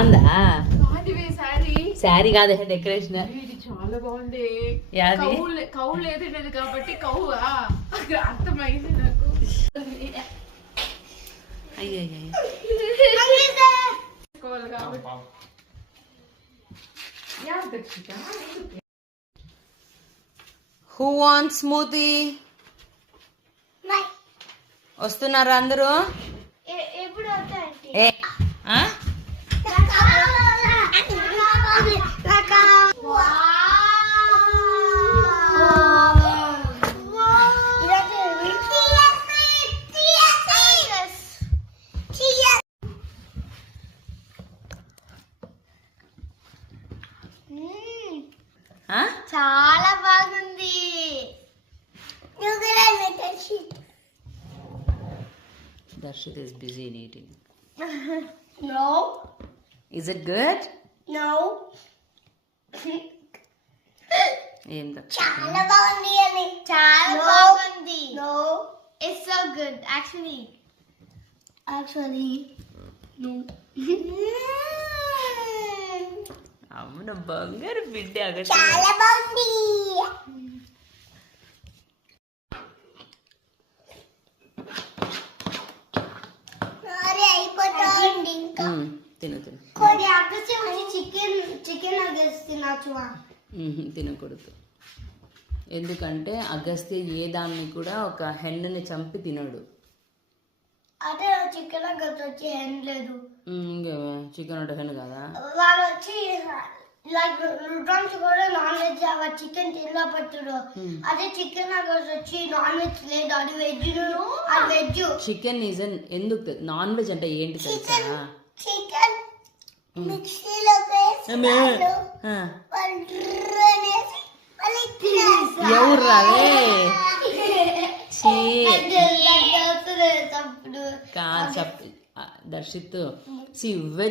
బాగుందా? శారీ కాదు డెకరేషన్. చాలా బాగుంది. కౌ లేదు కాబట్టి కౌ అర్థమైంది నాకు. అయ్యో హూ వాంట్స్ స్మూతీ? వస్తున్నారా అందరూ? ఏ చాలా బాగుంది. Darshit is busy in eating. No. Is it good? No. చాలా బాగుంది అని. చాలా బాగుంది. No. It's so good actually. No. అవును బంగారు బిడ్డ. చాలా బాగుంది. తిను తిను. తినకూడదు. ఎందుకంటే అగస్త్య ఏ దాన్ని కూడా ఒక హెన్నుని చంపి తినడు. అదే చికెన్ వచ్చి హెన్ లేదు. చికెన్ అంటే హెన్ కదా. వాళ్ళు వచ్చి లైక్ రుడ్రాన్స్ కూడా నాన్ వెజ్ చికెన్ తిన్నా పట్టుడు. అదే చికెన్ వచ్చి నాన్ వెజ్ లేదు, అది వెజ్. అది వెజ్. చికెన్ ఈజ్ ఎందుకు నాన్ వెజ్ అంటే ఏంటి తెలుసా? చికెన్ మిక్సీలో ఎవరు రావే దర్శిత్ వెజ్